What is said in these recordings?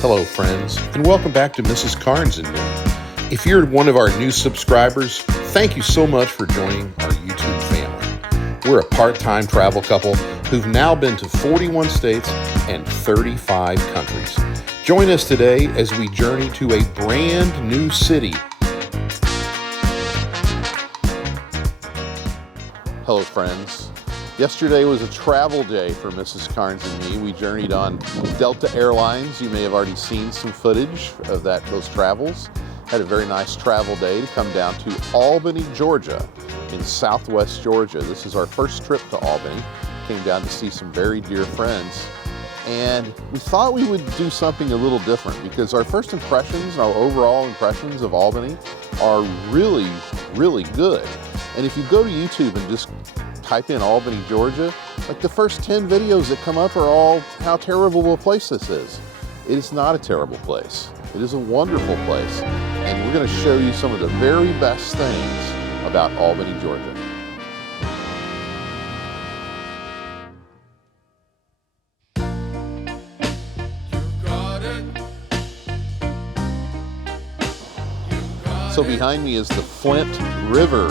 Hello, friends, and welcome back to Mrs. Karnes and Me. If you're one of our new subscribers, thank you so much for joining our YouTube family. We're a part-time travel couple who've now been to 41 states and 35 countries. Join us today as we journey to a brand new city. Hello, friends. Yesterday was a travel day for Mrs. Karnes and me. We journeyed on Delta Airlines. You may have already seen some footage of those travels. Had a very nice travel day to come down to Albany, Georgia, in southwest Georgia. This is our first trip to Albany. Came down to see some very dear friends. And we thought we would do something a little different because our first impressions, our overall impressions of Albany are really, really good. And if you go to YouTube and just type in Albany, Georgia, like the first 10 videos that come up are all how terrible of a place this is. It is not a terrible place. It is a wonderful place. And we're going to show you some of the very best things about Albany, Georgia. So behind me is the Flint River,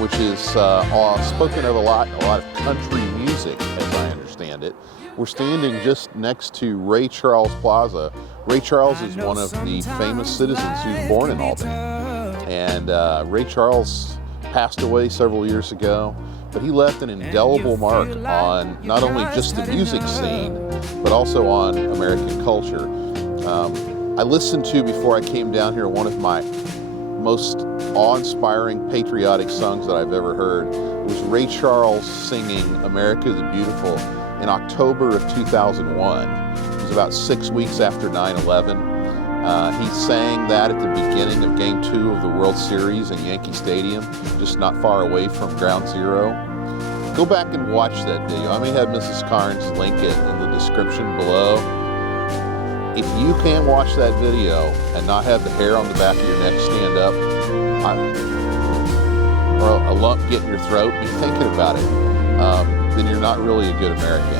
which is spoken of a lot of country music, as I understand it. We're standing just next to Ray Charles Plaza. Ray Charles is one of the famous citizens who was born in Albany. And Ray Charles passed away several years ago, but he left an indelible mark on not only just the music scene, but also on American culture. I listened to, before I came down here, one of my most awe-inspiring patriotic songs that I've ever heard. It was Ray Charles singing America the Beautiful in October of 2001. It was about 6 weeks after 9/11. He sang that at the beginning of Game 2 of the World Series in Yankee Stadium, just not far away from Ground Zero. Go back and watch that video. I may have Mrs. Karnes link it in the description below. If you can't watch that video and not have the hair on the back of your neck stand up, or a lump get in your throat, be thinking about it, then you're not really a good American.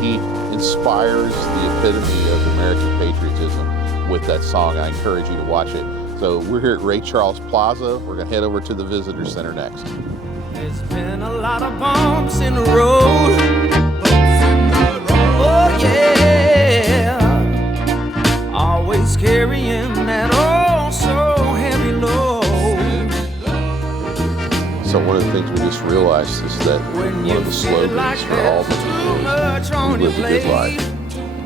He inspires the epitome of American patriotism with that song. I encourage you to watch it. So we're here at Ray Charles Plaza. We're going to head over to the Visitor Center next. There's been a lot of bumps in the road. Oh yeah, always carrying that oh so heavy load. So one of the things we just realized is that one of the slogans for Albany is "We live a good life."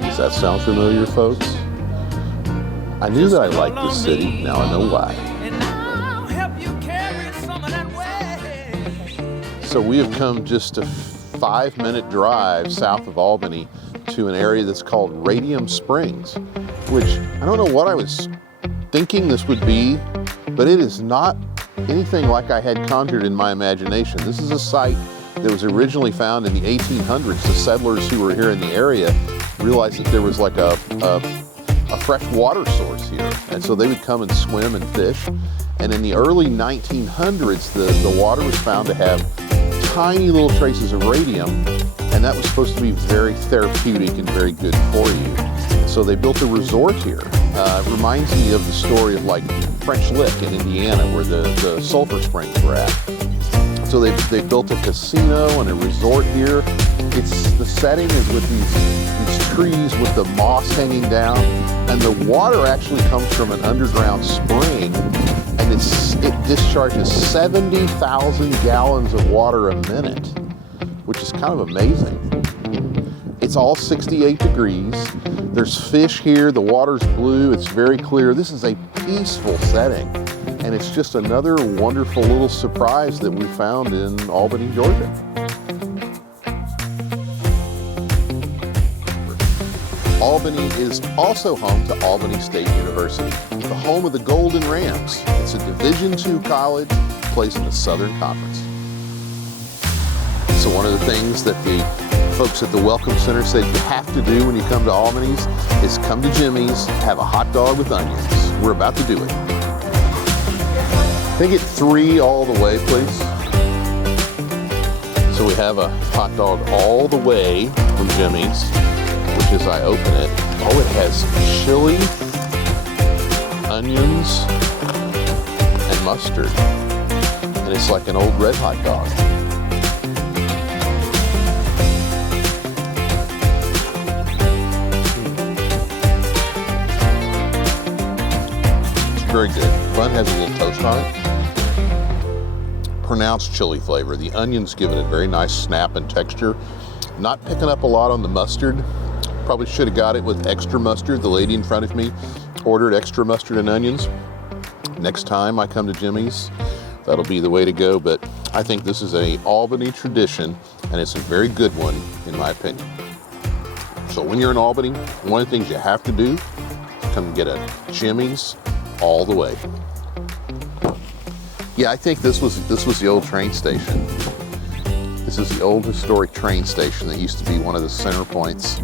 Does that sound familiar, folks? I knew that I liked this city. Now I know why. So we have come just a 5-minute drive south of Albany to an area that's called Radium Springs, which I don't know what I was thinking this would be, but it is not anything like I had conjured in my imagination. This is a site that was originally found in the 1800s. The settlers who were here in the area realized that there was like a fresh water source here, and so they would come and swim and fish. And in the early 1900s, the water was found to have tiny little traces of radium, and that was supposed to be very therapeutic and very good for you. So they built a resort here. It reminds me of the story of like French Lick in Indiana, where the sulfur springs were at. So they built a casino and a resort here. The setting is with these trees with the moss hanging down, and the water actually comes from an underground spring, and it discharges 70,000 gallons of water a minute, which is kind of amazing. It's all 68 degrees. There's fish here. The water's blue. It's very clear. This is a peaceful setting, and it's just another wonderful little surprise that we found in Albany, Georgia. Albany is also home to Albany State University, the home of the Golden Rams. It's a Division II college, plays in the Southern Conference. So one of the things that the folks at the Welcome Center said you have to do when you come to Albany's is come to Jimmy's, have a hot dog with onions. We're about to do it. Can I get 3 all the way, please? So we have a hot dog all the way from Jimmy's, which as I open it, Oh, it has chili, onions, and mustard. And it's like an old red hot dog. It's very good. Bun has a little toast on it. Pronounced chili flavor. The onions give it a very nice snap and texture. Not picking up a lot on the mustard. Probably should have got it with extra mustard. The lady in front of me ordered extra mustard and onions. Next time I come to Jimmy's, that'll be the way to go. But I think this is a Albany tradition, and it's a very good one in my opinion. So when you're in Albany, one of the things you have to do is come and get a Jimmy's all the way. Yeah, I think this was the old train station. This is the old historic train station that used to be one of the center points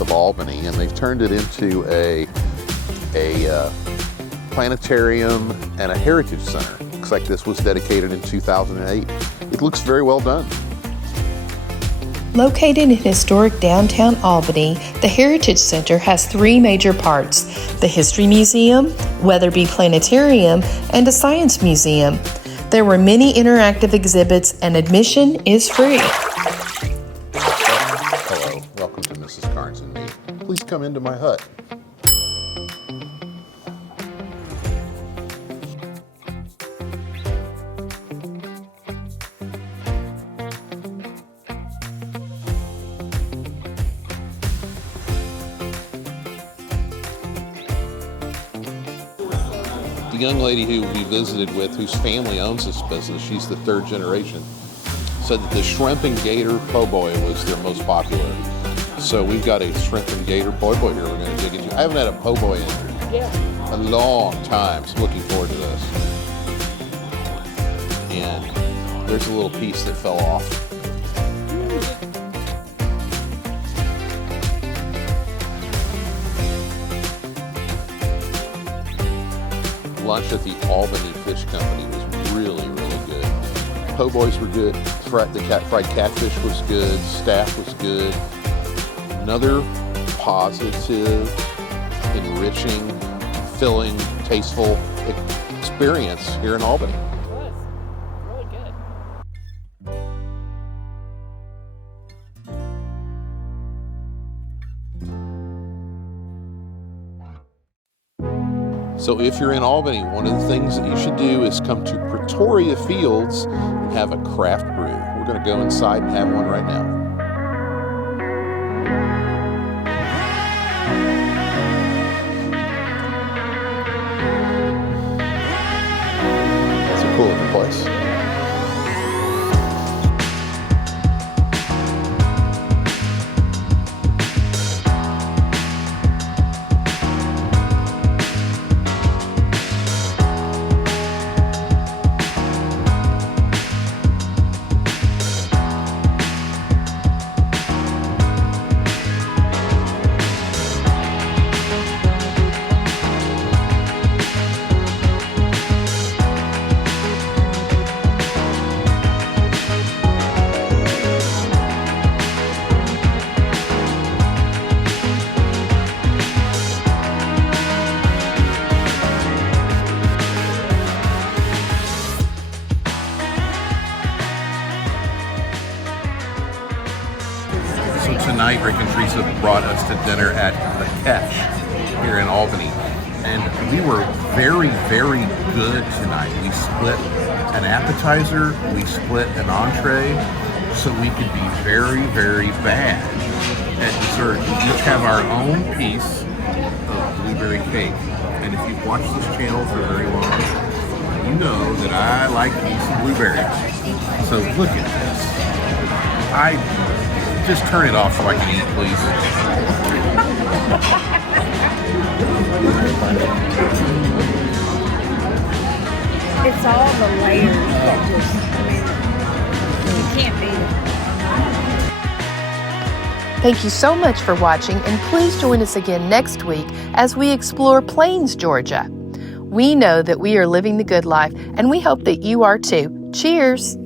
of Albany, and they've turned it into a planetarium and a heritage center. Looks like this was dedicated in 2008. It looks very well done. Located in historic downtown Albany, the Heritage Center has three major parts: the History Museum, Wetherbee Planetarium, and a Science Museum. There were many interactive exhibits, and admission is free. Hello, welcome to Mrs. Karnes and me. Please come into my hut. The young lady who we visited with, whose family owns this business, she's the third generation, said that the shrimp and gator po' boy was their most popular. So we've got a shrimp and gator po' boy here we're going to dig into. I haven't had a po' boy in a long time, so looking forward to this. And there's a little piece that fell off. Lunch at the Albany Fish Company was really, really good. Po' boys were good. Fried catfish was good. Staff was good. Another positive, enriching, filling, tasteful experience here in Albany. It was really good. So if you're in Albany, one of the things that you should do is come to Proctor Fields and have a craft brew. We're going to go inside and have one right now. It's a cool looking place. Tonight, Rick and Teresa brought us to dinner at the Catch here in Albany, and we were very, very good tonight. We split an appetizer, we split an entree, so we could be very, very bad at dessert. We each have our own piece of blueberry cake, and if you've watched this channel for very long, you know that I like me some blueberries. So look at this. Just turn it off so I can eat, please. It's all the layers that just, you can't beat it. Thank you so much for watching, and please join us again next week as we explore Plains, Georgia. We know that we are living the good life, and we hope that you are too. Cheers!